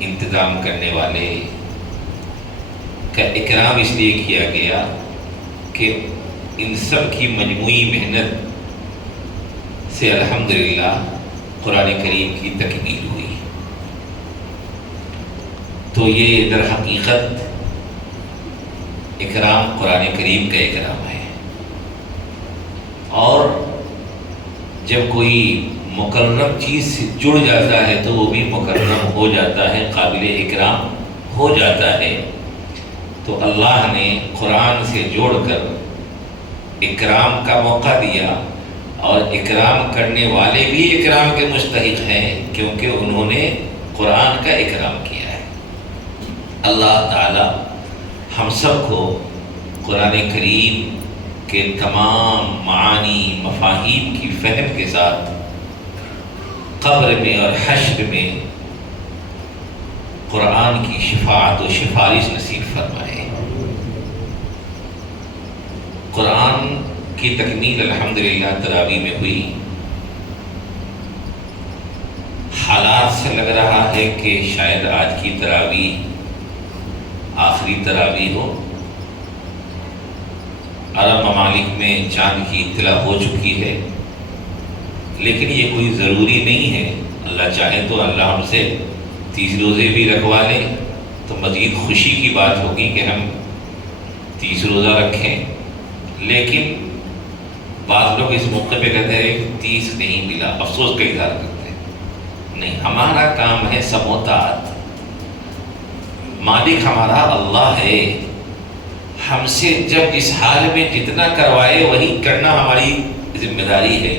انتظام کرنے والے کا اکرام اس لیے کیا گیا کہ ان سب کی مجموعی محنت سے الحمدللہ قرآن کریم کی تکمیل ہوئی۔ تو یہ در حقیقت اکرام قرآن کریم کا اکرام ہے، اور جب کوئی مکرم چیز سے جڑ جاتا ہے تو وہ بھی مکرم ہو جاتا ہے، قابل اکرام ہو جاتا ہے۔ تو اللہ نے قرآن سے جوڑ کر اکرام کا موقع دیا، اور اکرام کرنے والے بھی اکرام کے مستحق ہیں کیونکہ انہوں نے قرآن کا اکرام کیا ہے۔ اللہ تعالی ہم سب کو قرآن کریم کے تمام معانی مفاہیم کی فہم کے ساتھ قبر میں اور حشر میں قرآن کی شفاعت و سفارش نصیب فرمائے۔ قرآن کی تکمیل الحمدللہ تراویح میں ہوئی۔ حالات سے لگ رہا ہے کہ شاید آج کی تراویح آخری تراویح ہو۔ عرب ممالک میں چاند کی اطلاع ہو چکی ہے، لیکن یہ کوئی ضروری نہیں ہے۔ اللہ چاہے تو اللہ ہم سے 30 روزے بھی رکھوا لے تو مزید خوشی کی بات ہوگی کہ ہم 30 روزہ رکھیں، لیکن بعض لوگ اس موقع پہ کہتے ہیں کہ 30 نہیں ملا، افسوس کا اظہار کرتے ہیں۔ نہیں، ہمارا کام ہے سموتات، مالک ہمارا اللہ ہے، ہم سے جب اس حال میں جتنا کروائے وہی کرنا ہماری ذمہ داری ہے۔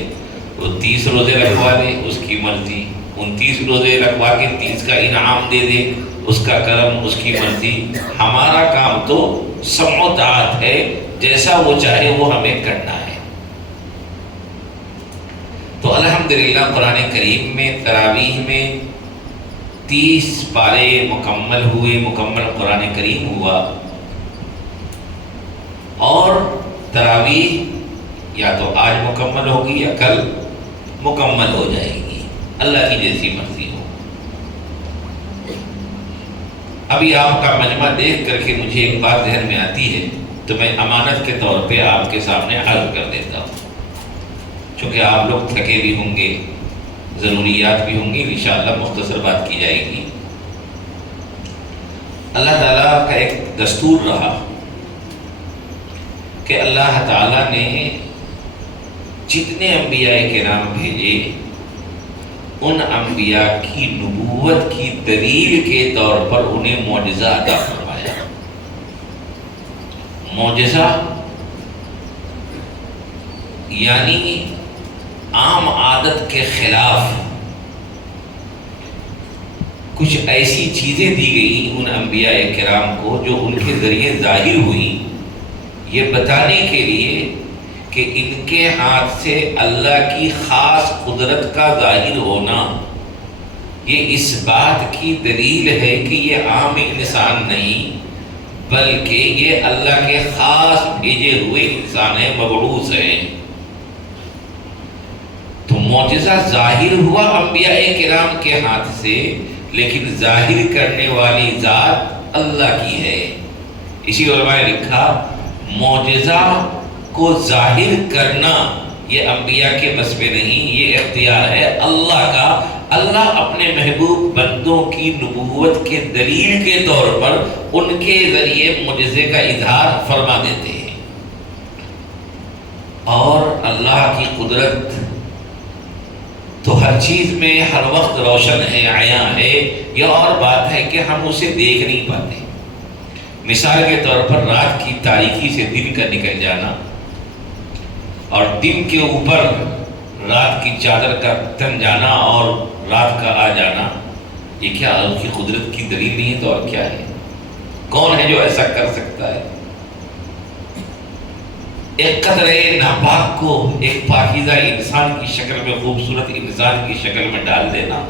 وہ 30 روزے رکھوا دے اس کی مرضی، 29 روزے رکھوا کے 30 کا انعام دے دے اس کا کرم، اس کی مرضی۔ ہمارا کام تو سمع و طاعت ہے، جیسا وہ چاہے وہ ہمیں کرنا ہے۔ تو الحمدللہ قرآن کریم میں تراویح میں 30 پارے مکمل ہوئے، مکمل قرآن کریم ہوا، اور تراویح یا تو آج مکمل ہوگی یا کل مکمل ہو جائے گی، اللہ کی جیسی مرضی ہو۔ ابھی آپ کا مجمع دیکھ کر کے مجھے ایک بات ذہن میں آتی ہے تو میں امانت کے طور پہ آپ کے سامنے عرض کر دیتا ہوں، چونکہ آپ لوگ تھکے بھی ہوں گے، ضروریات بھی ہوں گی، انشاءاللہ مختصر بات کی جائے گی۔ اللہ تعالیٰ کا ایک دستور رہا کہ اللہ تعالیٰ نے جتنے انبیاء کرام بھیجے ان انبیاء کی نبوت کی دلیل کے طور پر انہیں معجزہ عطا فرمایا۔ معجزہ یعنی عام عادت کے خلاف کچھ ایسی چیزیں دی گئی ان انبیاء کرام کو جو ان کے ذریعے ظاہر ہوئی، یہ بتانے کے لیے کہ ان کے ہاتھ سے اللہ کی خاص قدرت کا ظاہر ہونا یہ اس بات کی دلیل ہے کہ یہ عام انسان نہیں بلکہ یہ اللہ کے خاص بھیجے ہوئے انسان ہیں، مبعوث ہیں۔ تو معجزہ ظاہر ہوا انبیاء کرام کے ہاتھ سے، لیکن ظاہر کرنے والی ذات اللہ کی ہے۔ اسی علماء نے لکھا معجزہ کو ظاہر کرنا یہ انبیاء کے بس میں نہیں، یہ اختیار ہے اللہ کا۔ اللہ اپنے محبوب بندوں کی نبوت کے دلیل کے طور پر ان کے ذریعے معجزے کا اظہار فرما دیتے ہیں۔ اور اللہ کی قدرت تو ہر چیز میں ہر وقت روشن ہے، عیاں ہے۔ یہ اور بات ہے کہ ہم اسے دیکھ نہیں پاتے۔ مثال کے طور پر رات کی تاریکی سے دن کا نکل جانا اور دن کے اوپر رات کی چادر کا تن جانا اور رات کا آ جانا، یہ کیا ان کی قدرت کی دلیل نہیں ہے تو اور کیا ہے؟ کون ہے جو ایسا کر سکتا ہے؟ ایک قطرے ناپاک کو ایک پاکیزہ انسان کی شکل میں، خوبصورت انسان کی شکل میں ڈال دینا،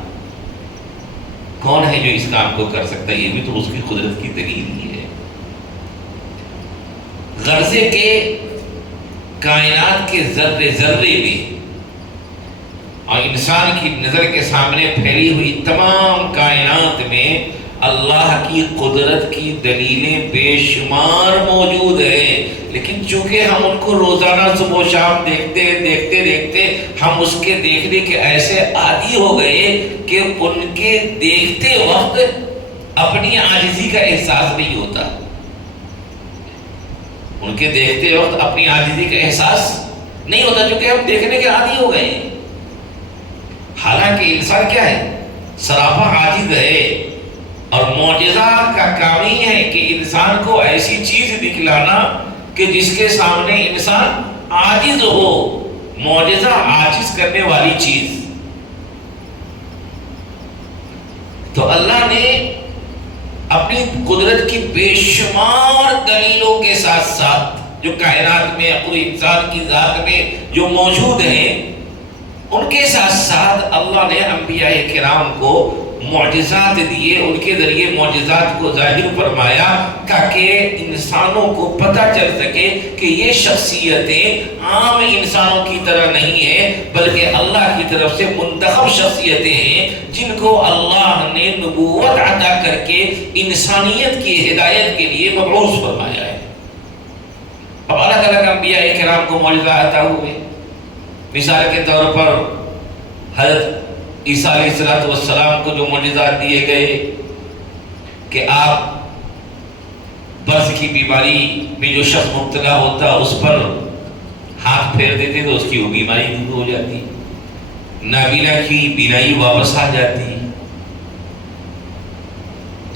کون ہے جو اس کام کو کر سکتا ہے؟ یہ بھی تو اس کی قدرت کی دلیل ہی ہے۔ غرضے کے کائنات کے ذرے ذرے میں اور انسان کی نظر کے سامنے پھیلی ہوئی تمام کائنات میں اللہ کی قدرت کی دلیلیں بے شمار موجود ہیں، لیکن چونکہ ہم ان کو روزانہ صبح و شام دیکھتے ہم اس کے دیکھنے کے ایسے عادی ہو گئے کہ ان کے دیکھتے وقت اپنی عاجزی کا احساس نہیں ہوتا، ان کے دیکھتے وقت اپنی عاجزی کا احساس نہیں ہوتا، چونکہ ہم دیکھنے کے عادی ہو گئے ہیں۔ حالانکہ انسان کیا ہے؟ سراپا عاجز ہے، اور معجزہ کا کام ہی ہے کہ انسان کو ایسی چیز دکھلانا کہ جس کے سامنے انسان عاجز ہو، معجزہ عاجز کرنے والی چیز۔ تو اللہ نے اپنی قدرت کی بے شمار دلیلوں کے ساتھ ساتھ جو کائنات میں کوئی انسان کی ذات میں جو موجود ہیں، ان کے ساتھ ساتھ اللہ نے انبیاء کرام کو معجزات دیے، ان کے ذریعے معجزات کو ظاہر فرمایا تاکہ انسانوں کو پتہ چل سکے کہ یہ شخصیتیں عام انسانوں کی طرح نہیں ہیں، بلکہ اللہ کی طرف سے منتخب شخصیتیں ہیں جن کو اللہ نے نبوت عطا کر کے انسانیت کی ہدایت کے لیے مبعوث فرمایا ہے۔ اب الگ الگ انبیاء کرام کو معجزہ عطا ہوئے۔ مثال کے طور پر حضرت عیسیٰ علیہ السلام کو جو معجزات دیے گئے کہ آپ برص کی بیماری میں جو شخص مبتلا ہوتا اس پر ہاتھ پھیر دیتے تو اس کی وہ بیماری دور ہو جاتی، نابینا کی بینائی واپس آ جاتی،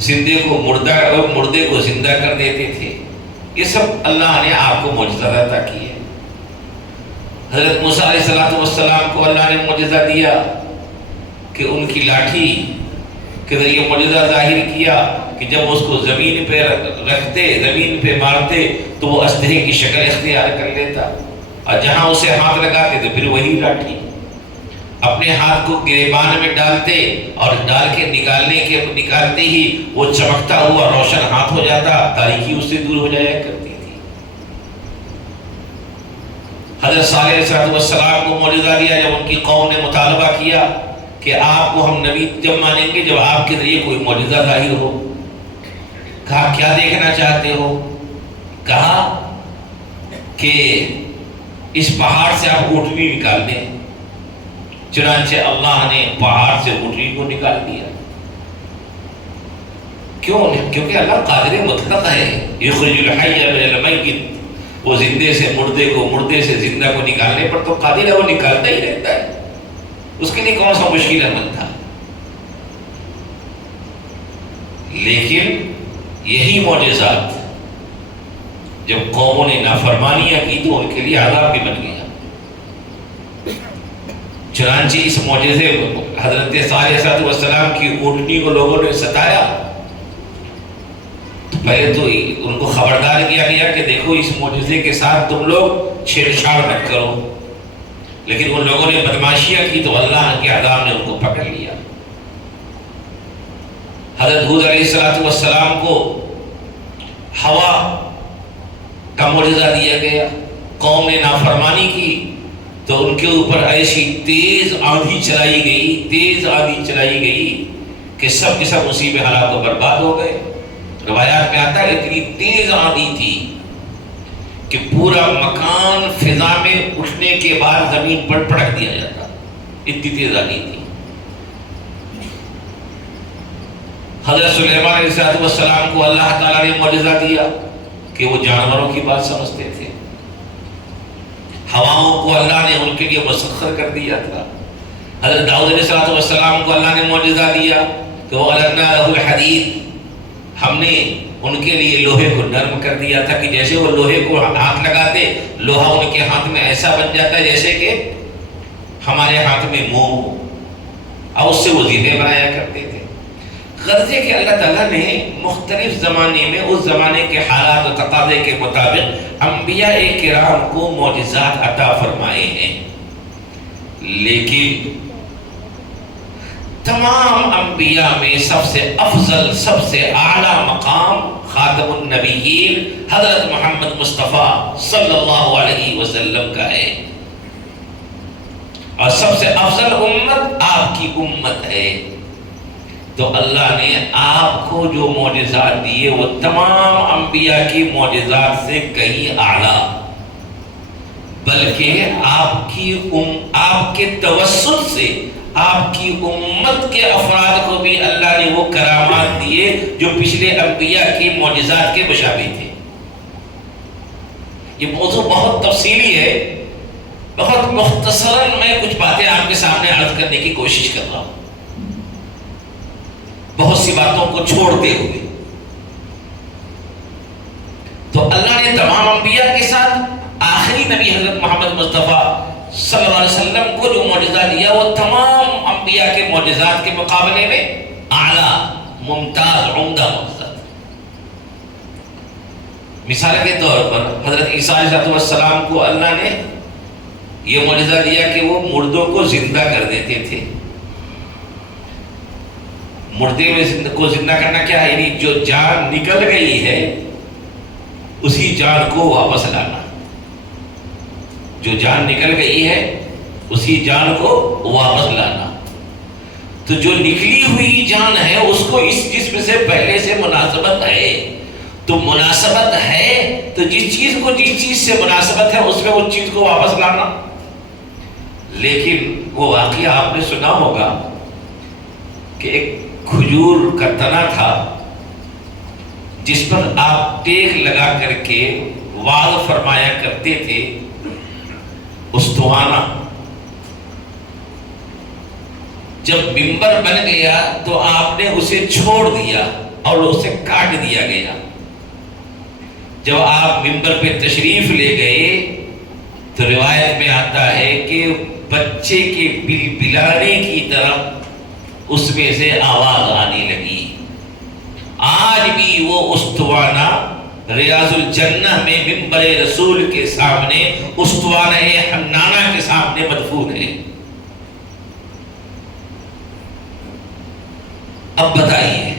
زندے کو مردے کو زندہ کر دیتے تھے۔ یہ سب اللہ نے آپ کو معجزہ عطا کیے۔ حضرت موسیٰ علیہ السلام کو اللہ نے معجزہ دیا کہ ان کی لاٹھی کے ذریعے معجزہ ظاہر کیا کہ جب اس کو زمین پہ رکھتے، زمین پہ مارتے تو وہ اسلحے کی شکل اختیار کر لیتا، اور جہاں اسے ہاتھ لگاتے تو پھر وہی لاٹھی اپنے ہاتھ کو گریبان میں ڈالتے اور ڈال کے نکالتے ہی وہ چمکتا ہوا روشن ہاتھ ہو جاتا، تاریکی اس سے دور ہو جایا کرتی تھی۔ حضرت صالح علیہ السلام کو معجزہ دیا جب ان کی قوم نے مطالبہ کیا کہ آپ کو ہم نبی جب مانیں گے جب آپ کے ذریعے کوئی معجزہ ظاہر ہو۔ کہا کیا دیکھنا چاہتے ہو؟ کہا کہ اس پہاڑ سے آپ اونٹنی نکال دیں۔ چنانچہ اللہ نے پہاڑ سے اونٹنی کو نکال دیا۔ کیوں؟ کیونکہ اللہ قادر مطلق ہے، یخرج الحی من المیت، وہ زندے سے مردے کو، مردے سے زندہ کو نکالنے پر تو قادر ہے، وہ نکالتا ہی رہتا ہے، اس کے لیے کون سا مشکل عمل تھا۔ لیکن یہی معجزات جب قوموں نے نافرمانیاں کی تو ان کے لیے عذاب بھی بن گیا۔ چنانچہ اس معجزے حضرت صالح علیہ السلام کی اونٹنی کو لوگوں نے ستایا تو پہلے تو ان کو خبردار کیا گیا کہ دیکھو اس معجزے کے ساتھ تم لوگ چھیڑ چھاڑ مت کرو، لیکن ان لوگوں نے بدماشیاں کی تو اللہ کے عذاب نے ان کو پکڑ لیا۔ حضرت ہود علیہ السلام کو ہوا کا معجزہ دیا گیا، قوم نے نافرمانی کی تو ان کے اوپر ایسی تیز آندھی چلائی گئی کہ سب کے سب اسی میں ہلاک و برباد ہو گئے۔ روایات میں آتا ہے اتنی تیز آندھی تھی کہ پورا مکان فضا میں اٹھنے کے بعد زمین پر پٹک دیا جاتا، اتنی تیز آندھی تھی۔ حضرت سلیمان علیہ السلام کو اللہ تعالیٰ نے معجزہ دیا کہ وہ جانوروں کی بات سمجھتے تھے، ہواؤں کو اللہ نے ان کے لیے مسخر کر دیا تھا۔ حضرت داؤد علیہ السلام کو اللہ نے معجزہ دیا کہ وہ النا لہ الحدید، ہم نے ان کے لیے لوہے کو نرم کر دیا تھا کہ جیسے وہ لوہے کو ہاتھ لگاتے لوہا ان کے ہاتھ میں ایسا بن جاتا ہے جیسے کہ ہمارے ہاتھ میں موم ہو، اور اس سے وہ زینے بنایا کرتے تھے۔ غرض ہے کہ اللہ تعالیٰ نے مختلف زمانے میں اس زمانے کے حالات و تقاضے کے مطابق انبیاء کرام کو معجزات عطا فرمائے ہیں، لیکن تمام انبیاء میں سب سے افضل، سب سے اعلیٰ مقام خاتم النبیین حضرت محمد مصطفیٰ صلی اللہ علیہ وسلم کا ہے، اور سب سے افضل امت آپ کی امت ہے۔ تو اللہ نے آپ کو جو معجزات دیے وہ تمام انبیاء کی معجزات سے کہیں اعلیٰ، بلکہ آپ کے توسط سے آپ کی امت کے افراد کو بھی اللہ نے وہ کرامات دیے جو پچھلے انبیاء کی معجزات کے مشابہ تھے۔ یہ موضوع بہت تفصیلی ہے، بہت مختصراً میں کچھ باتیں آپ کے سامنے عرض کرنے کی کوشش کر رہا ہوں، بہت سی باتوں کو چھوڑتے ہوئے۔ تو اللہ نے تمام انبیاء کے ساتھ آخری نبی حضرت محمد مصطفیٰ صلی اللہ علیہ وسلم کو جو معجزہ دیا وہ تمام انبیاء کے معجزات کے مقابلے میں اعلیٰ، ممتاز، عمدہ معجزہ۔ مثال کے طور پر حضرت عیسیٰ علیہ السلام کو اللہ نے یہ معجزہ دیا کہ وہ مردوں کو زندہ کر دیتے تھے۔ مردے میں کو زندہ کرنا کیا ہے؟ یعنی جو جان نکل گئی ہے اسی جان کو واپس لانا، جو جان نکل گئی ہے اسی جان کو واپس لانا۔ تو جو نکلی ہوئی جان ہے اس کو اس جسم سے پہلے سے مناسبت ہے، تو مناسبت ہے تو جس چیز کو جس چیز سے مناسبت ہے اس میں اس چیز کو واپس لانا۔ لیکن وہ واقعہ آپ نے سنا ہوگا کہ ایک کھجور کا تنا تھا جس پر آپ ٹیک لگا کر کے وعظ فرمایا کرتے تھے، استوانہ۔ جب منبر بن گیا تو آپ نے اسے چھوڑ دیا اور اسے کاٹ دیا گیا۔ جب آپ منبر پہ تشریف لے گئے تو روایت میں آتا ہے کہ بچے کے بلبلانے کی طرح اس میں سے آواز آنے لگی۔ آج بھی وہ استوانہ ریاض الجنہ میں منبر رسول کے سامنے، استوانہ حنانہ کے سامنے مدفون ہے۔ اب بتائیے،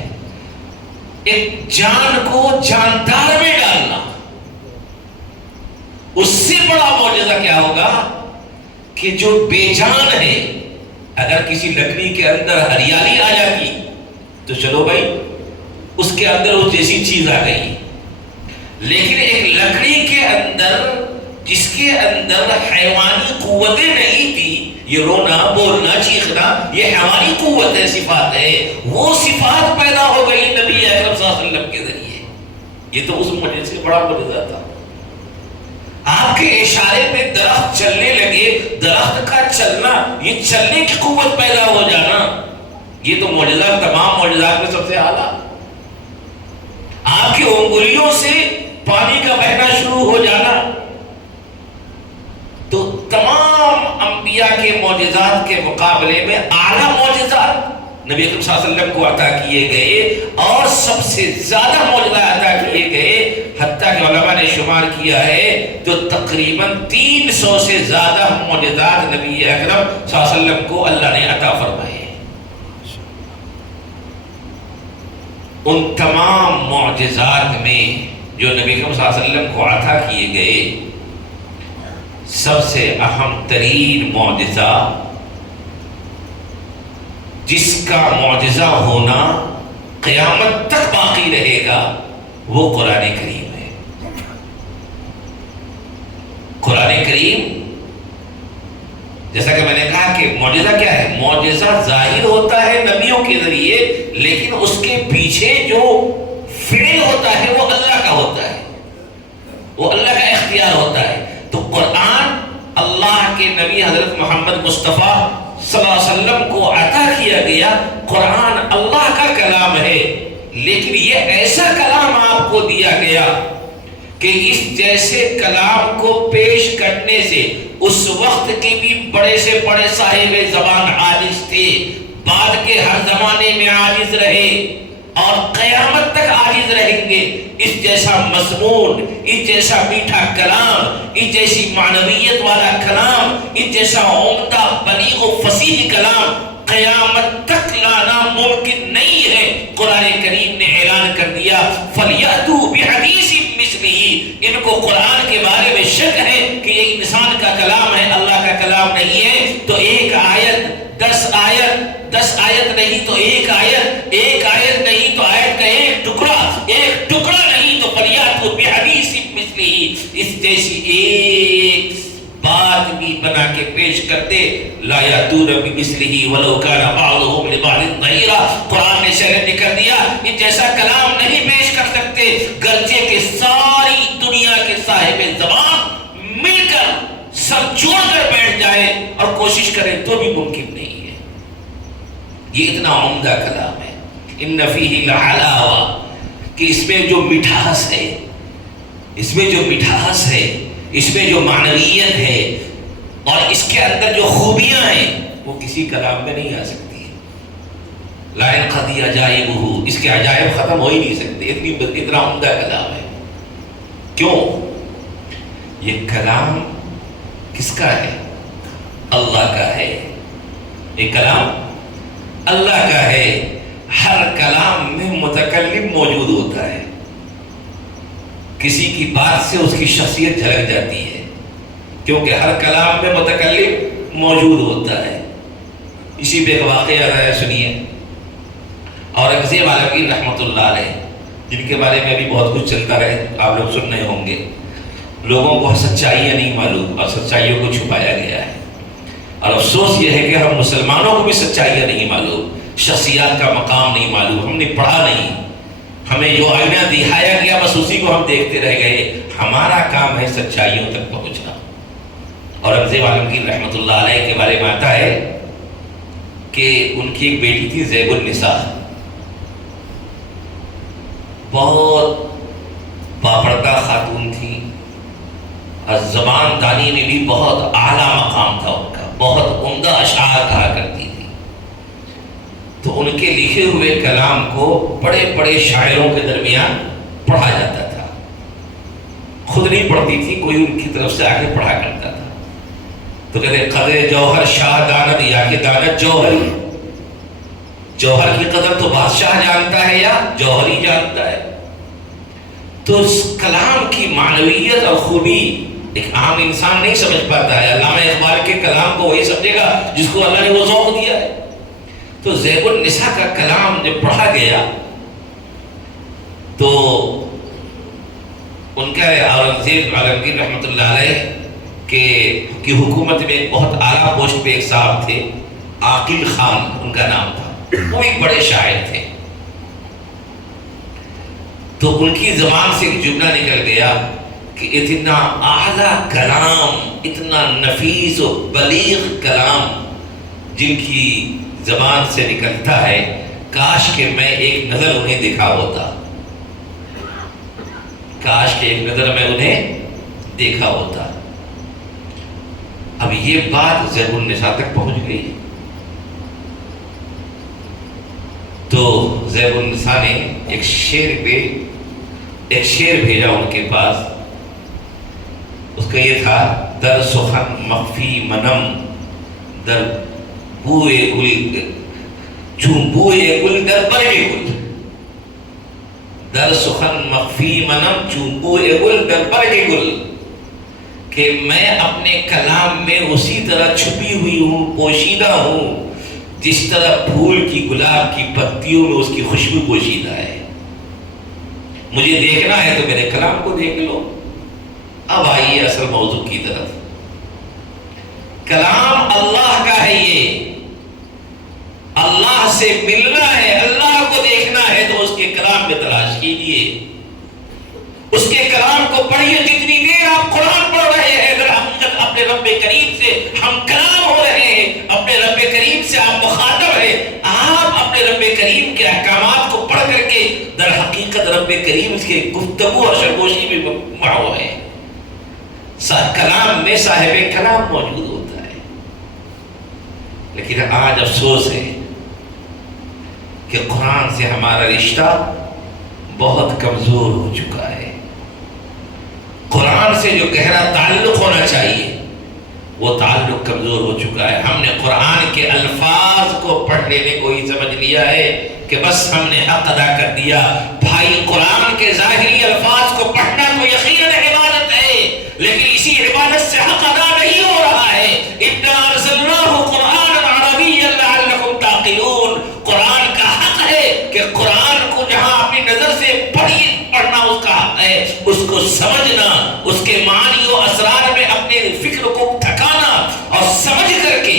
ایک جان کو جاندار میں ڈالنا، اس سے بڑا معجزہ کیا ہوگا کہ جو بے جان ہے، اگر کسی لکڑی کے اندر ہریالی آ جاتی تو چلو بھائی اس کے اندر اس جیسی چیز آ گئی، لیکن ایک لکڑی کے اندر جس کے اندر حیوانی قوتیں نہیں تھی، یہ رونا، بولنا، چیخنا، یہ حیوانی قوت ہے، صفات ہے، وہ صفات پیدا ہو گئی نبی اکرم صلی اللہ علیہ وسلم کے ذریعے۔ یہ تو اس معجزے سے بڑا معجزہ تھا۔ آپ کے اشارے پہ درخت چلنے لگے، درخت کا چلنا، یہ چلنے کی قوت پیدا ہو جانا، یہ تو معجزہ تمام معجزات میں سب سے اعلیٰ۔ آپ کی انگلیوں سے پانی کا بہنا شروع ہو جانا، تو تمام انبیاء کے معجزات کے مقابلے میں اعلیٰ معجزات نبی اکرم صلی اللہ علیہ وسلم کو عطا کیے گئے، اور سب سے زیادہ معجزہ عطا کیے گئے۔ حتیٰ کہ علماء نے شمار کیا ہے تو تقریباً 300 سے زیادہ معجزات نبی اکرم صلی اللہ علیہ وسلم کو اللہ نے عطا فرمائے۔ ان تمام معجزات میں جو نبی اکرم صلی اللہ علیہ وسلم کو عطا کیے گئے، سب سے اہم ترین معجزہ جس کا معجزہ ہونا قیامت تک باقی رہے گا وہ قرآن کریم ہے۔ قرآن کریم، جیسا کہ میں نے کہا کہ معجزہ کیا ہے؟ معجزہ ظاہر ہوتا ہے نبیوں کے ذریعے، لیکن اس کے پیچھے جو فعل ہوتا ہے وہ اللہ کا ہوتا ہے، وہ اللہ کا اختیار ہوتا ہے۔ تو قرآن اللہ کے نبی حضرت محمد مصطفیٰ صلی اللہ علیہ وسلم کو عطا کیا گیا۔ قرآن اللہ کا کلام ہے، لیکن یہ ایسا کلام آپ کو دیا گیا کہ اس جیسے کلام کو پیش کرنے سے اس وقت کے بھی بڑے سے بڑے صاحب زبان عاجز تھے، بعد کے ہر زمانے میں عاجز رہے اور قیامت تک عاجز رہیں گے۔ اس جیسا مضمون، اس جیسا میٹھا کلام، اس جیسی معنویت والا کلام، اس جیسا عمدہ بلیغ و فصیح کلام قیامت تک لانا ممکن نہیں ہے۔ قرآن کریم نے اعلان کر دیا فَلْيَأْتُوا بِحَدِيثٍ مِثْلِهِ۔ ان کو قرآن کے بارے میں شک ہے کہ یہ انسان کا کلام ہے، اللہ کا کلام نہیں ہے، تو ایک آیت، 10 آیت، 10 آیت نہیں تو ایک آیت نہیں تو آیت کا ایک ٹکڑا نہیں تو فلیاتوا بحدیث مثلہ، اس جیسی ایک بات بھی بنا کے پیش کرتے. لا یاتون بمثلہ ولو کان بعضهم لبعض ظہیرا. قرآن نے شرح کر دیا ان جیسا کلام نہیں پیش کر سکتے گرچہ کہ ساری دنیا کے صاحب زبان مل کر سر جوڑ کر بیٹھ جائے اور کوشش کرے تو بھی ممکن نہیں ہے. یہ اتنا عمدہ کلام ہے. ان فیہ لحلاوہ، کہ اس میں جو مٹھاس ہے، اس میں جو معنویت ہے اور اس کے اندر جو خوبیاں ہیں وہ کسی کلام میں نہیں آ سکتی. لا ينقضی عجائبہ، اس کے عجائب ختم ہو ہی نہیں سکتے، اتنا عمدہ کلام ہے. کیوں؟ یہ کلام کس کا ہے؟ اللہ کا ہے. یہ کلام اللہ کا ہے. ہر کلام میں متکلم موجود ہوتا ہے. کسی کی بات سے اس کی شخصیت جھلک جاتی ہے کیونکہ ہر کلام میں متکلم موجود ہوتا ہے. اسی پہ ایک واقعہ ہے، سنیے. اورنگزیب عالمگیر رحمۃ اللہ علیہ، جن کے بارے میں بھی بہت کچھ چلتا رہے، آپ لوگ سن رہے ہوں گے. لوگوں کو سچائیاں نہیں معلوم اور سچائیوں کو چھپایا گیا ہے. اور افسوس یہ ہے کہ ہم مسلمانوں کو بھی سچائیاں نہیں معلوم، شخصیات کا مقام نہیں معلوم. ہم نے پڑھا نہیں، ہمیں جو آئینہ دکھایا گیا بس اسی کو ہم دیکھتے رہ گئے. ہمارا کام ہے سچائیوں تک پہنچنا. اورنگزیب عالمگیر رحمۃ اللہ علیہ کے بارے میں آتا ہے کہ ان کی ایک بیٹی تھی زیب النساء، بہت باپردہ خاتون تھی اور زبان دانی میں بھی بہت اعلیٰ مقام تھا ان کا، بہت عمدہ اشعار کہا کرتی تھی. تو ان کے لکھے ہوئے کلام کو بڑے بڑے شاعروں کے درمیان پڑھا جاتا تھا. خود نہیں پڑھتی تھی، کوئی ان کی طرف سے آگے پڑھا کرتا تھا. تو کہتے قدر جوہر شاہ داند یا کہ دانت جوہری. جوہر کی قدر تو بادشاہ جانتا ہے یا جوہری جانتا ہے. تو اس کلام کی معنویت اور خوبی ایک عام انسان نہیں سمجھ پاتا ہے. علامہ اقبال کے کلام کو وہی سمجھے گا جس کو اللہ نے وہ ذوق دیا ہے. تو زیب النساء کا کلام جب پڑھا گیا تو ان کا اورنگزیب عالمگیر رحمۃ اللہ علیہ کی حکومت میں ایک بہت اعلیٰ پوسٹ پہ ایک صاحب تھے، عاقل خان ان کا نام تھا. وہ ایک بڑے شاعر تھے. تو ان کی زبان سے ایک جملہ نکل گیا کہ اتنا اعلیٰ کلام، اتنا نفیس و بلیغ کلام جن کی زبان سے نکلتا ہے، کاش کہ میں ایک نظر انہیں دیکھا ہوتا، کاش کہ ایک نظر میں انہیں دیکھا ہوتا. اب یہ بات زیب النساء تک پہنچ گئی. تو زیب النساء نے ایک شعر بھیجا ان کے پاس. اس کا یہ تھا: در سخن مخفی منم در بوئے گل، چون بوئے گل در برگ گل. در سخن مخفی منم چون بوئے گل در برگ گل. کہ میں اپنے کلام میں اسی طرح چھپی ہوئی ہوں، پوشیدہ ہوں، جس طرح پھول کی، گلاب کی پتیوں میں اس کی خوشبو پوشیدہ ہے. مجھے دیکھنا ہے تو میرے کلام کو دیکھ لو. اب آئیے اصل موضوع کی طرف. کلام اللہ کا ہے، یہ اللہ سے ملنا ہے، اللہ کو دیکھنا ہے تو اس کے کلام میں تلاش کیجیے، اس کے کلام کو پڑھیے. جتنی دیر آپ قرآن پڑھ رہے ہیں اگر حقیقت اپنے رب کریم سے ہم کلام ہو رہے ہیں، اپنے رب کریم سے آپ مخاطب ہیں، آپ اپنے رب کریم کے احکامات کو پڑھ کر کے در حقیقت رب کریم کے گفتگو اور سرگوشی میں معو ہے. کلام میں صاحب کلام موجود ہوتا ہے. لیکن آج افسوس ہے کہ قرآن سے ہمارا رشتہ بہت کمزور ہو چکا ہے. قرآن سے جو گہرا تعلق ہونا چاہیے وہ تعلق کمزور ہو چکا ہے. ہم نے قرآن کے الفاظ کو پڑھ لینے کو ہی سمجھ لیا ہے کہ بس ہم نے حق ادا کر دیا. بھائی قرآن کے ظاہری الفاظ کو پڑھنا تو یقیناً عبادت ہے، لیکن اسی عبادت سے حق ادا نہیں ہو رہا ہے. اِنَّا أَنزَلْنَاهُ قُرْآنًا عَرَبِيًّا لَعَلَّكُمْ تَعْقِلُونَ. اپنی نظر سے پڑھنا اس کا حق ہے، اس کو سمجھنا، اس کے معانی و اسرار میں اپنے فکر کو تھکانا اور سمجھ کر کے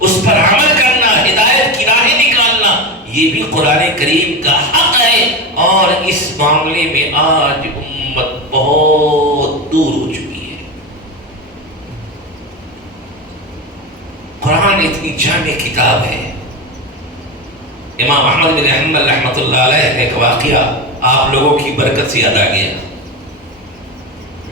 اس پر عمل کرنا، ہدایت کی راہیں نکالنا، یہ بھی قرآن کریم کا حق ہے۔ اور اس معاملے میں آج امت بہت دور ہو چکی ہے۔ قرآن اتنی جامع کتاب ہے۔ امام احمد بن حنبل رحمۃ اللہ علیہ ایک واقعہ آپ لوگوں کی برکت سے یاد آ گیا۔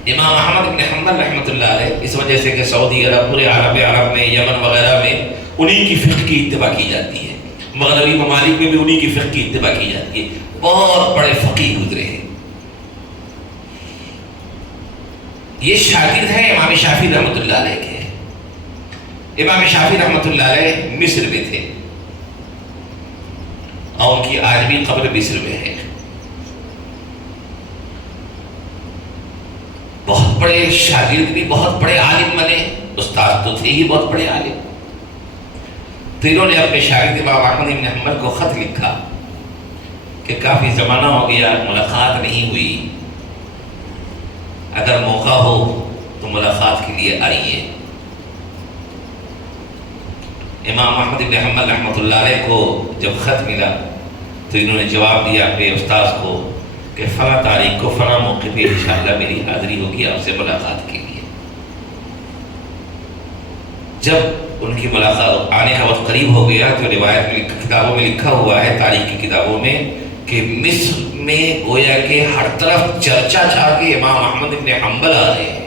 امام احمد بن حنبل رحمۃ اللہ علیہ اس وجہ سے کہ سعودی عرب، پورے عرب میں، یمن وغیرہ میں انہی کی فقہ کی اتباع کی جاتی ہے، مغربی ممالک میں بھی انہی کی فقہ کی اتباع کی جاتی ہے۔ بہت بڑے فقیہ گزرے ہیں۔ یہ شاگرد ہیں امام شافعی رحمۃ اللہ علیہ کے۔ امام شافعی رحمۃ اللہ علیہ مصر میں تھے اور ان کی آج بھی قبر مصر میں ہے۔ بہت بڑے شاگرد بھی، بہت بڑے عالم بنے، استاد تو تھے ہی بہت بڑے عالم۔ تو انہوں نے اپنے شاگرد امام احمد بن حنبل کو خط لکھا کہ کافی زمانہ ہو گیا، ملاقات نہیں ہوئی، اگر موقع ہو تو ملاقات کے لیے آئیے۔ امام احمد بن حنبل رحمۃ اللہ علیہ کو جب خط ملا تو انہوں نے جواب دیا اپنے استاذ کو کہ فلاں تاریخ کو فلاں موقع پہ انشاءاللہ میری حاضری ہوگی آپ سے ملاقات کے لیے۔ جب ان کی ملاقات آنے کا وقت قریب ہو گیا تو روایت میں کتابوں میں لکھا ہوا ہے، تاریخ کی کتابوں میں، کہ مصر میں گویا کہ ہر طرف چرچا چھا کے امام احمد بن حنبل آ رہے ہیں۔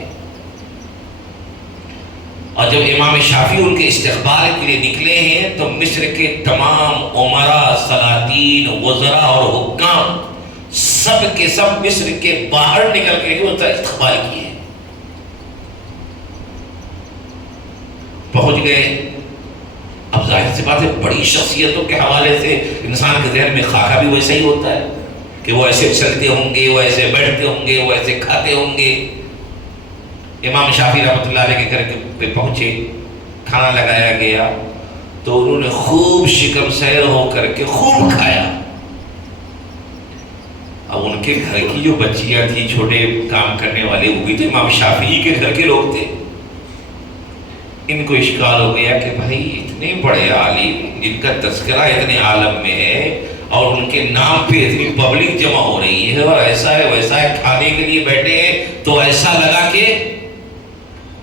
اور جب امام شافعی ان کے استقبال کے لیے نکلے ہیں تو مصر کے تمام امراء، سلاطین، وزراء اور حکام سب کے سب مصر کے باہر نکل کے ان کا استقبال کیے، پہنچ گئے۔ اب ظاہر سی بات ہے، بڑی شخصیتوں کے حوالے سے انسان کے ذہن میں خاکہ بھی ویسا ہی ہوتا ہے کہ وہ ایسے چلتے ہوں گے، وہ ایسے بیٹھتے ہوں گے، وہ ایسے کھاتے ہوں گے۔ امام شافعی رحمۃ اللہ علیہ کے گھر پہ پہنچے، کھانا لگایا گیا تو انہوں نے خوب شکم سیر ہو کر کے خوب کھایا۔ اب ان کے گھر کی جو بچیاں تھیں، چھوٹے کام کرنے والے، وہ بھی تو امام شافعی کے گھر کے لوگ تھے۔ ان کو اشکال ہو گیا کہ بھائی اتنے بڑے عالم جن کا تذکرہ اتنے عالم میں ہے اور ان کے نام پہ اتنی پبلک جمع ہو رہی ہے اور ایسا ہے ویسا ہے، کھانے کے لیے بیٹھے ہیں تو ایسا لگا کہ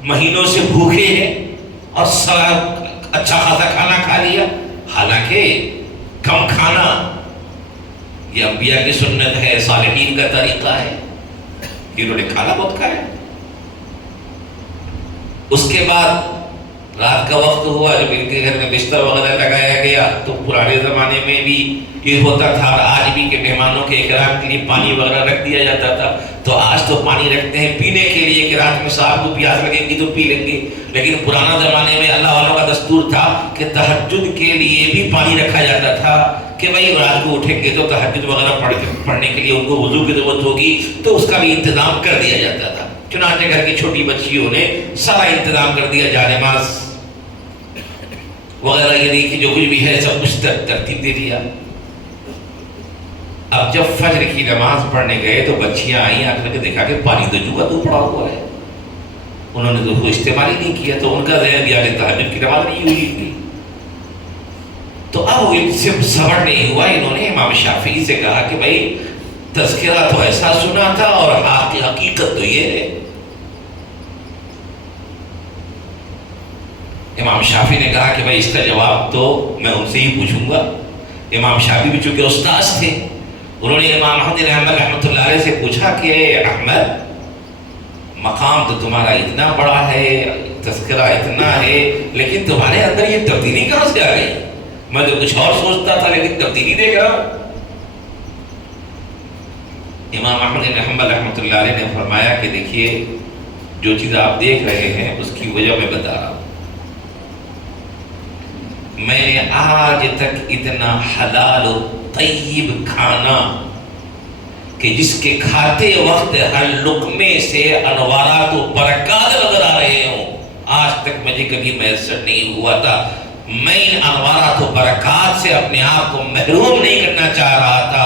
مہینوں سے بھوکے ہیں اور اچھا خاصا کھانا کھا لیا، حالانکہ کم کھانا یہ انبیاء کی سنت ہے، صالحین کا طریقہ ہے۔ انہوں نے کھانا بہت کھایا۔ اس کے بعد رات کا وقت ہوا، جب ان کے گھر میں بستر وغیرہ لگایا گیا تو پرانے زمانے میں بھی یہ ہوتا تھا اور آج بھی کہ مہمانوں کے اکرام کے لیے پانی وغیرہ رکھ دیا جاتا تھا۔ تو آج تو پانی رکھتے ہیں پینے کے لیے کہ رات میں صاحب کو پیاس لگے گی تو پی لیں گے، لیکن پرانا زمانے میں اللہ والوں کا دستور تھا کہ تہجد کے لیے بھی پانی رکھا جاتا تھا کہ بھائی رات کو اٹھیں گے تو تہجد وغیرہ پڑھنے کے لیے ان کو وضو کی ضرورت ہوگی، تو اس کا بھی انتظام کر دیا جاتا تھا۔ چنانچہ گھر کی چھوٹی بچیوں نے سارا انتظام کر دیا، جانماز وغیرہ یہ کہ جو کچھ بھی ہے سب کچھ ترتیب دے دیا۔ اب جب فجر کی نماز پڑھنے گئے تو بچیاں آئیں، آ کر کے دیکھا کہ پانی تو جو کا تو پڑا ہوا ہے، انہوں نے تو اس کو استعمال ہی نہیں کیا، تو ان کا ذہن یعنی تہجد کی نماز نہیں ہوئی تھی۔ تو اب ان سے صبر نہیں ہوا، انہوں نے امام شافعی سے کہا کہ بھائی تذکرہ تو ایسا سنا تھا اور حقیقت تو یہ ہے۔ امام شافعی نے کہا کہ بھائی اس کا جواب تو میں ان سے ہی پوچھوں گا۔ امام شافعی بھی چونکہ استاذ تھے، انہوں نے امام احمد بن حنبل رحمۃ اللہ علیہ سے پوچھا کہ احمد، مقام تو تمہارا اتنا بڑا ہے، تذکرہ اتنا ہے، لیکن تمہارے اندر یہ تبدیلی کہاں سے آ گئی؟ میں تو کچھ اور سوچتا تھا لیکن تبدیلی دیکھ رہا ہوں۔ امام احمد بن حنبل رحمۃ اللہ علیہ نے فرمایا کہ دیکھیے جو چیز آپ دیکھ رہے ہیں اس کی وجہ میں بتا رہا ہوں۔ میں نے آج تک اتنا حلال و طیب کھانا کہ جس کے کھاتے وقت ہر لقمے سے انوارات و برکات نظر آ رہے ہوں، آج تک مجھے کبھی میسر نہیں ہوا تھا۔ میں ان انوارات و برکات سے اپنے آپ کو محروم نہیں کرنا چاہ رہا تھا،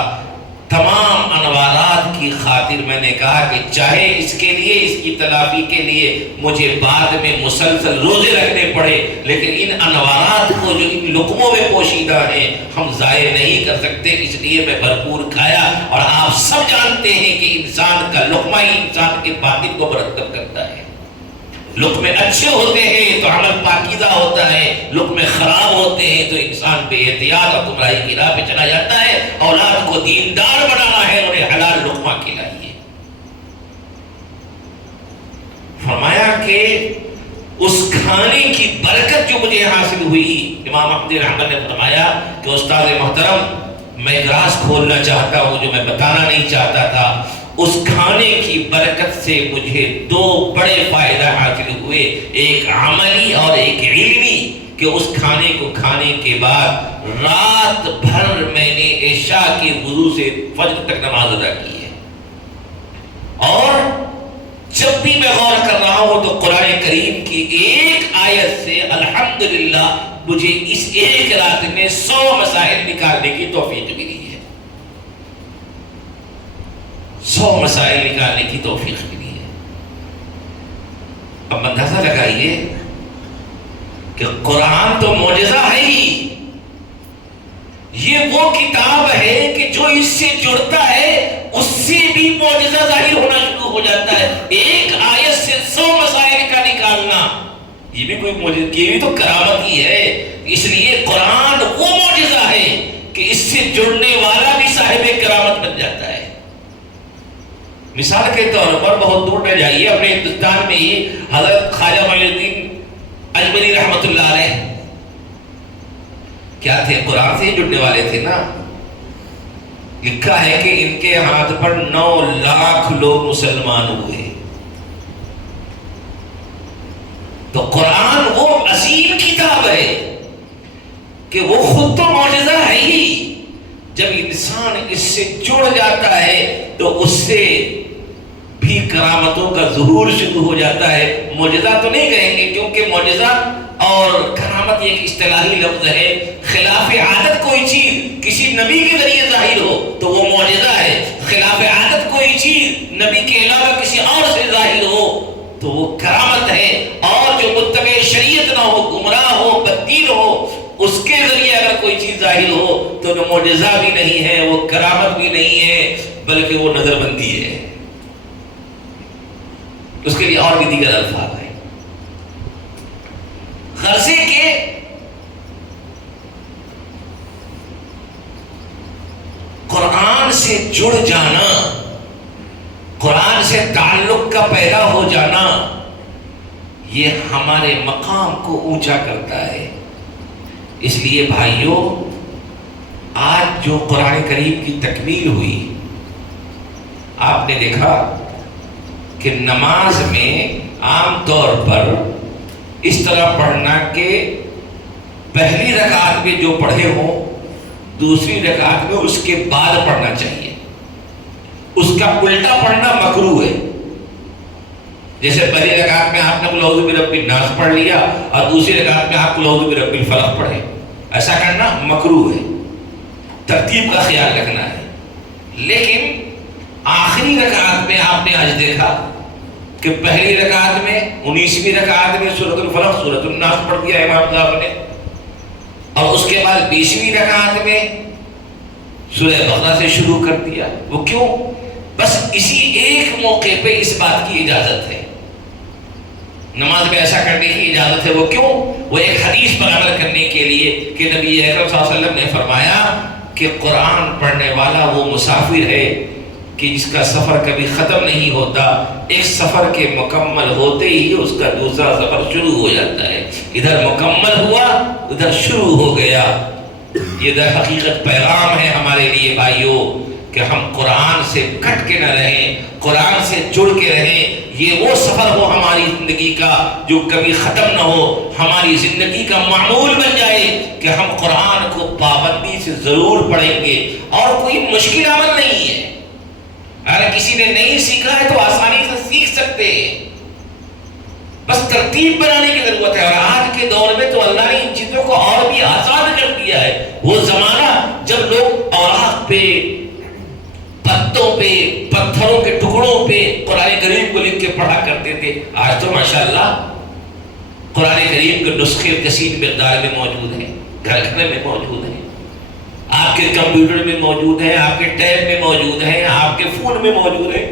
کی خاطر میں نے کہا کہ چاہے اس کے لیے، اس کی تلافی کے لیے مجھے بعد میں مسلسل روزے رکھنے پڑے، لیکن ان انوارات کو جو ان لقموں میں پوشیدہ ہیں ہم ضائع نہیں کر سکتے، اس لیے میں بھرپور کھایا۔ اور آپ سب جانتے ہیں کہ انسان کا لقمہ ہی انسان کے باطن کو مرتب کرتا ہے۔ لقمے اچھے ہوتے ہیں تو عمل پاکیزہ ہوتا ہے، لقمے خراب ہوتے ہیں تو انسان بے احتیاط اور گمراہی کی راہ پہ چلا جاتا ہے۔ اولاد کو دیندار بنانا ہے، انہیں حلال لقمہ کھلائیے۔ فرمایا کہ اس کھانے کی برکت جو مجھے حاصل ہوئی، امام احمد رحمۃ نے فرمایا کہ استاد محترم میں ایک راز کھولنا چاہتا ہوں جو میں بتانا نہیں چاہتا تھا۔ اس کھانے کی برکت سے مجھے دو بڑے فائدہ حاصل ہوئے، ایک عملی اور ایک علمی، کہ اس کھانے کو کھانے کے بعد رات بھر میں نے عشاء کے وضو سے فجر تک نماز ادا کی ہے، اور جب بھی میں غور کر رہا ہوں تو قرآن کریم کی ایک آیت سے الحمدللہ مجھے اس ایک رات میں 100 مسائل نکالنے کی توفیق ملی ہے، 100 مسائل نکالنے کی توفیق ملی ہے۔ اب اندازہ لگائیے کہ قرآن تو معجزہ ہے ہی، یہ وہ کتاب ہے کہ جو اس سے جڑتا ہے اس سے بھی معجزہ ظاہر ہونا شروع ہو جاتا ہے۔ ایک آیت سے 100 مسائل کا نکالنا، یہ بھی کوئی معجزہ، یہ بھی تو کرامت ہی ہے۔ اس لیے قرآن وہ معجزہ ہے کہ اس سے جڑنے والا بھی صاحب کرامت بن جاتا ہے۔ مثال کے طور پر بہت دور نہ جائیے، اپنے ہندوستان میں ہی حضرت خواجہ معین الدین اجمری رحمۃ اللہ علیہ کیا تھے؟ قرآن سے ہی جڑنے والے تھے نا۔ لکھا ہے کہ ان کے ہاتھ پر 9 لاکھ لوگ مسلمان ہوئے۔ تو قرآن وہ عظیم کتاب ہے کہ وہ خود تو معجزہ ہے ہی، جب انسان اس سے جڑ جاتا ہے تو اس سے بھی کرامتوں کا ظہور شروع ہو جاتا ہے۔ معجزہ تو نہیں کہیں گے کیونکہ معجزہ اور کرامت ایک اصطلاحی لفظ ہے۔ خلاف عادت کوئی چیز کسی نبی کے ذریعے ظاہر ہو تو وہ معجزہ ہے، خلاف عادت کوئی چیز نبی کے علاوہ کسی اور سے ظاہر ہو تو وہ کرامت ہے۔ اور جو متبع شریعت نہ ہو، گمراہ ہو، بددین ہو، اس کے ذریعے اگر کوئی چیز ظاہر ہو تو وہ معجزہ بھی نہیں ہے، وہ کرامت بھی نہیں ہے، بلکہ وہ نظر بندی ہے۔ اس کے لیے اور بھی دیگر الفاظ ہیں۔ غرضے کے قرآن سے جڑ جانا، قرآن سے تعلق کا پیدا ہو جانا، یہ ہمارے مقام کو اونچا کرتا ہے۔ اس لیے بھائیوں، آج جو قرآن کریم کی تکمیل ہوئی، آپ نے دیکھا کہ نماز میں عام طور پر اس طرح پڑھنا کہ پہلی رکعت میں جو پڑھے ہوں دوسری رکعت میں اس کے بعد پڑھنا چاہیے، اس کا الٹا پڑھنا مکروہ ہے۔ جیسے پہلی رکعت میں آپ نے قل اعوذ برب الناس پڑھ لیا اور دوسری رکعت میں آپ قل اعوذ برب الفلق پڑھے، ایسا کرنا مکروہ ہے، ترتیب کا خیال رکھنا ہے۔ لیکن آخری رکعت میں آپ نے آج دیکھا کہ پہلی رکعت میں 19ویں رکعت میں سورۃ الفلق سورۃ الناس پڑھ دیا امام صاحب نے، اور اس کے بعد 20ویں رکعت میں سورہ بقرہ سے شروع کر دیا۔ وہ کیوں؟ بس اسی ایک موقع پہ اس بات کی اجازت ہے، نماز میں ایسا کرنے کی اجازت ہے۔ وہ کیوں؟ وہ ایک حدیث پر عمل کرنے کے لیے کہ نبی اکرم صلی اللہ علیہ وسلم نے فرمایا کہ قرآن پڑھنے والا وہ مسافر ہے کہ جس کا سفر کبھی ختم نہیں ہوتا، ایک سفر کے مکمل ہوتے ہی اس کا دوسرا سفر شروع ہو جاتا ہے۔ ادھر مکمل ہوا، ادھر شروع ہو گیا۔ یہ در حقیقت پیغام ہے ہمارے لیے بھائیوں کہ ہم قرآن سے کٹ کے نہ رہیں، قرآن سے جڑ کے رہیں۔ یہ وہ سفر ہو ہماری زندگی کا جو کبھی ختم نہ ہو، ہماری زندگی کا معمول بن جائے کہ ہم قرآن کو پابندی سے ضرور پڑھیں گے۔ اور کوئی مشکل عمل نہیں ہے، اگر کسی نے نہیں سیکھا ہے تو آسانی سے سیکھ سکتے ہیں، بس ترتیب بنانے کی ضرورت ہے۔ اور آج کے دور میں تو اللہ نے ان چیزوں کو اور بھی آسان کر دیا ہے۔ وہ زمانہ جب لوگ اوراق پہ پتوں پہ، پتھروں کے ٹکڑوں پہ قرآن کریم کو لکھ کے پڑھا کرتے تھے۔ آج تو ماشاءاللہ قرآن کریم کے نسخے کثیر مقدار میں موجود ہیں، گھر گھر میں موجود ہیں، آپ کے کمپیوٹر میں موجود ہے، آپ کے ٹیب میں موجود ہے، آپ کے فون میں موجود ہے۔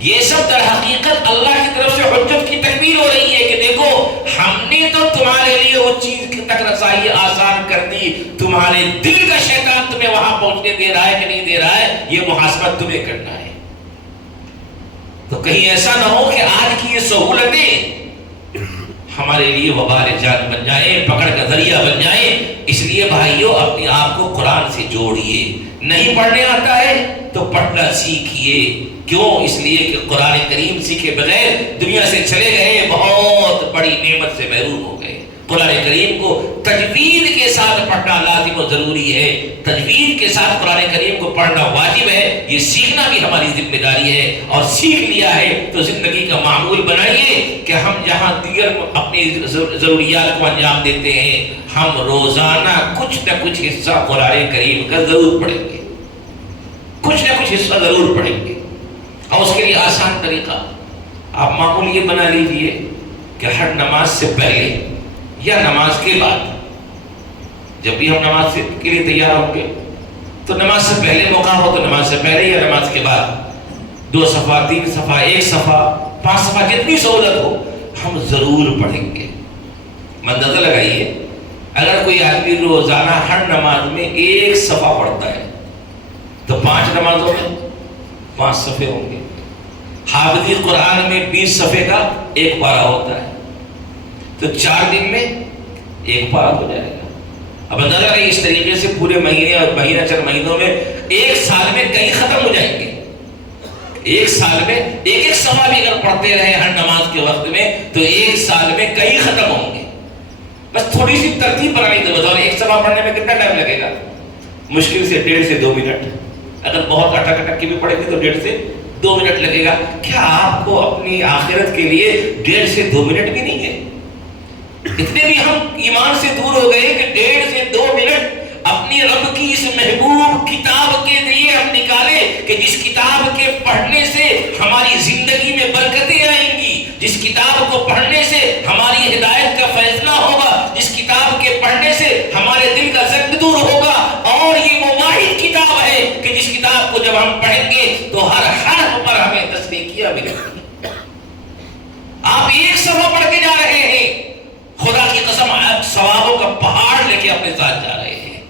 یہ سب در حقیقت اللہ کی طرف سے حجت کی تکمیل ہو رہی ہے کہ دیکھو ہم نے تو تمہارے لیے وہ چیز تک رسائی آسان کر دی، تمہارے دل کا شیطان تمہیں وہاں پہنچنے دے رہا ہے کہ نہیں دے رہا ہے، یہ محاسبہ تمہیں کرنا ہے۔ تو کہیں ایسا نہ ہو کہ آج کی یہ سہولتیں ہمارے لیے وبال جان بن جائیں، پکڑ کا ذریعہ بن جائیں۔ اس لیے بھائیو اپنے آپ کو قرآن سے جوڑیے۔ نہیں پڑھنے آتا ہے تو پڑھنا سیکھیے۔ کیوں؟ اس لیے کہ قرآن کریم سیکھے بغیر دنیا سے چلے گئے، بہت بڑی نعمت سے محروم ہو گئے۔ قرآن کریم کو تجوید کے ساتھ پڑھنا لازم و ضروری ہے، تجوید کے ساتھ قرآن کریم کو پڑھنا واجب ہے۔ یہ سیکھنا بھی ہماری ذمہ داری ہے، اور سیکھ لیا ہے تو زندگی کا معمول بنائیے کہ ہم جہاں دیگر اپنی ضروریات کو انجام دیتے ہیں، ہم روزانہ کچھ نہ کچھ حصہ قرآن کریم کا ضرور پڑھیں گے، کچھ نہ کچھ حصہ ضرور پڑھیں گے۔ اور اس کے لیے آسان طریقہ آپ معمول یہ بنا لیجئے کہ ہر نماز سے پہلے یا نماز کے بعد، جب بھی ہم نماز کے لیے تیار ہوں گے تو نماز سے پہلے موقع ہو تو نماز سے پہلے یا نماز کے بعد 2 صفحہ 3 صفحہ 1 صفحہ 5 صفحہ جتنی سہولت ہو ہم ضرور پڑھیں گے۔ اندازہ لگائیے اگر کوئی آدمی روزانہ ہر نماز میں 1 صفحہ پڑھتا ہے تو 5 نمازوں میں 5 صفحے ہوں گے۔ حافظی قرآن میں 20 صفحے کا 1 پارہ ہوتا ہے تو 4 دن میں 1 پارہ ہو جائے گا۔ اب اندازہ لگائیے اس طریقے سے پورے مہینے اور مہینہ چند مہینوں میں 1 سال میں کئی ختم ہو جائیں گے۔ 1 سال میں 1 صفحہ بھی اگر پڑھتے رہے ہر نماز کے وقت میں تو 1 سال میں کئی ختم ہوں گے۔ بس تھوڑی سی ترتیب بنانی تو بتاؤ 1 صفحہ پڑھنے میں کتنا ٹائم لگے گا؟ مشکل سے 1.5 سے 2 منٹ۔ اگر بہت اٹک اٹک کی بھی پڑھیں گے تو 1.5 سے 2 منٹ لگے گا۔ کیا آپ کو اپنی آخرت کے لیے 1.5 سے 2 منٹ بھی نہیں ہے؟ اتنے بھی ہم ایمان سے دور ہو گئے کہ 1.5 سے 2 منٹ اپنی رب کی اس محبوب کتاب کے لیے ہم نکالے کہ جس کتاب کے پڑھنے سے ہماری زندگی میں برکتیں آئیں گی، جس کتاب کو پڑھنے سے ہماری ہدایت کا فیصلہ ہوگا، جس کتاب کے پڑھنے سے ہمارے دل کا زنگ دور ہوگا۔ اور یہ وہ واحد کتاب ہے کہ جس کتاب کو جب ہم پڑھیں گے تو ہر حرف پر ہمیں تصدیقیہ ملے گی۔ آپ 1 صفحہ پڑھ کے جا رہے ہیں، خدا کی قسم آپ ثوابوں کا پہاڑ لے کے اپنے ساتھ جا رہے ہیں۔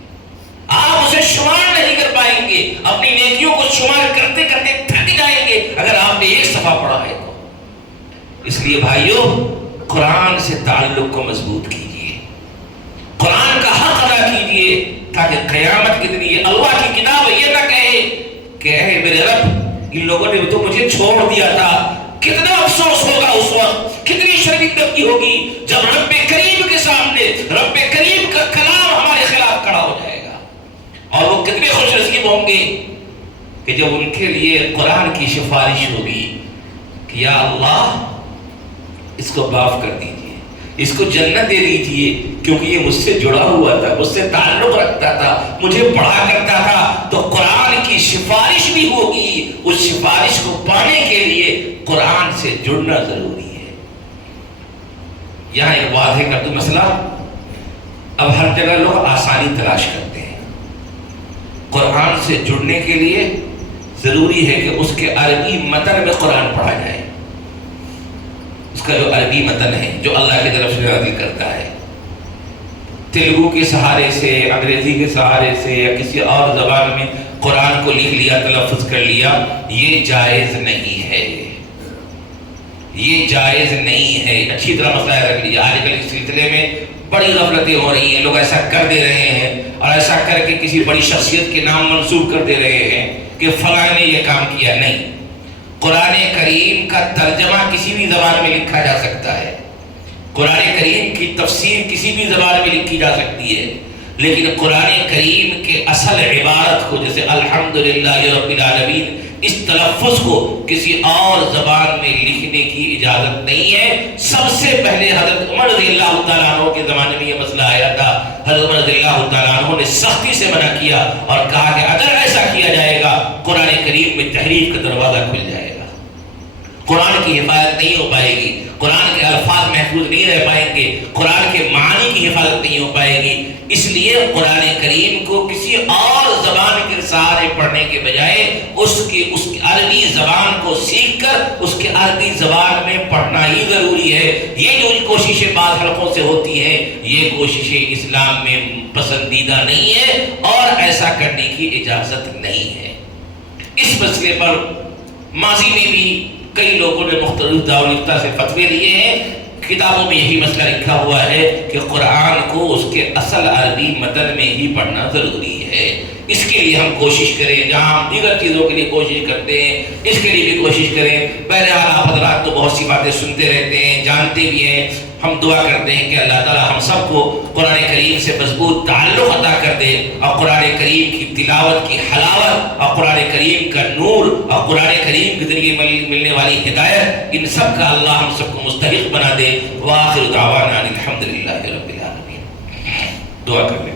آپ اسے شمار نہیں کر پائیں گے، اپنی نیکیوں کو شمار کرتے کرتے تھک جائیں گے اگر آپ نے 1 صفحہ پڑھا ہے تو۔ اس لیے بھائیو قرآن سے تعلق کو مضبوط کیجیے، قرآن کا حق ادا کیجیے تاکہ قیامت کے دن یہ اللہ کی کتاب یہ نہ کہے کہ اے میرے رب ان لوگوں نے تو مجھے چھوڑ دیا تھا۔ کتنا افسوس ہوگا اس وقت، کتنی شرمندگی ہوگی جب رب کریم کے سامنے رب کریم کا کلام ہمارے خلاف کھڑا ہو جائے گا، اور وہ کتنے خوش نصیب ہوں گے کہ جب ان کے لیے قرآن کی سفارش ہوگی کہ یا اللہ اس کو معاف کر دیجئے، اس کو جنت دے دیجئے، کیونکہ یہ مجھ سے جڑا ہوا تھا، مجھ سے تعلق رکھتا تھا، مجھے پڑھا کرتا تھا۔ تو قرآن کی سفارش بھی ہوگی، اس سفارش کو پانے کے لیے قرآن سے جڑنا ضروری ہے۔ یہاں ایک واضح کر دوں مسئلہ، اب ہر جگہ لوگ آسانی تلاش کرتے ہیں۔ قرآن سے جڑنے کے لیے ضروری ہے کہ اس کے عربی متن میں قرآن پڑھا جائے، اس کا جو عربی متن ہے جو اللہ کی طرف سے نازل کرتا ہے۔ تیلگو کے سہارے سے، انگریزی کے سہارے سے یا کسی اور زبان میں قرآن کو لکھ لیا، تلفظ کر لیا، یہ جائز نہیں ہے، یہ جائز نہیں ہے۔ اچھی طرح مسئلہ رکھ لیا۔ آج کل اس سلسلے میں بڑی غفلتیں ہو رہی ہیں، لوگ ایسا کر دے رہے ہیں اور ایسا کر کے کسی بڑی شخصیت کے نام منسوب کر دے رہے ہیں کہ فلاں نے یہ کام کیا۔ نہیں، قرآن کریم کا ترجمہ کسی بھی زبان میں لکھا جا سکتا ہے، قرآن کریم کی تفسیر کسی بھی زبان میں لکھی جا سکتی ہے، لیکن قرآن کریم کے اصل عبارت کو جیسے الحمدللہ رب العالمین، اس تلفظ کو کسی اور زبان میں لکھنے کی اجازت نہیں ہے۔ سب سے پہلے حضرت عمر رضی اللہ تعالیٰ عنہ کے زمانے میں یہ مسئلہ آیا تھا، حضرت عمر رضی اللہ تعالیٰ عنہ نے سختی سے منع کیا اور کہا کہ اگر ایسا کیا جائے گا قرآن کریم میں تحریف کا دروازہ کھل جائے گا، قرآن کی حفاظت نہیں ہو پائے گی، قرآن کے الفاظ محفوظ نہیں رہ پائیں گے، قرآن کے معنی کی حفاظت نہیں ہو پائے گی۔ اس لیے قرآن کریم کو کسی اور زبان کے سہارے پڑھنے کے بجائے اس کی عربی زبان کو سیکھ کر اس کے عربی زبان میں پڑھنا ہی ضروری ہے۔ یہ جو کوششیں بعض حلقوں سے ہوتی ہیں، یہ کوششیں اسلام میں پسندیدہ نہیں ہے اور ایسا کرنے کی اجازت نہیں ہے۔ اس مسئلے پر ماضی میں بھی کئی لوگوں نے مختلف دارالفتہ سے فتوے لیے ہیں، کتابوں میں یہی مسئلہ لکھا ہوا ہے کہ قرآن کو اس کے اصل عربی متن میں ہی پڑھنا ضروری ہے۔ اس کے لیے ہم کوشش کریں، جہاں ہم دیگر چیزوں کے لیے کوشش کرتے ہیں اس کے لیے بھی کوشش کریں۔ بہرحال آپ حضرات تو بہت سی باتیں سنتے رہتے ہیں، جانتے بھی ہیں، ہم دعا کرتے ہیں کہ اللہ تعالیٰ ہم سب کو قرآن کریم سے مضبوط تعلق عطا کر دے اور قرآن کریم کی تلاوت کی حلاوت اور قرآن کریم کا نور اور قرآن کریم کے ذریعے ملنے والی ہدایت، ان سب کا اللہ ہم سب کو مستحق بنا دے۔ وآخر دعوانا الحمدللہ رب العالمین۔ دعا کر لیں۔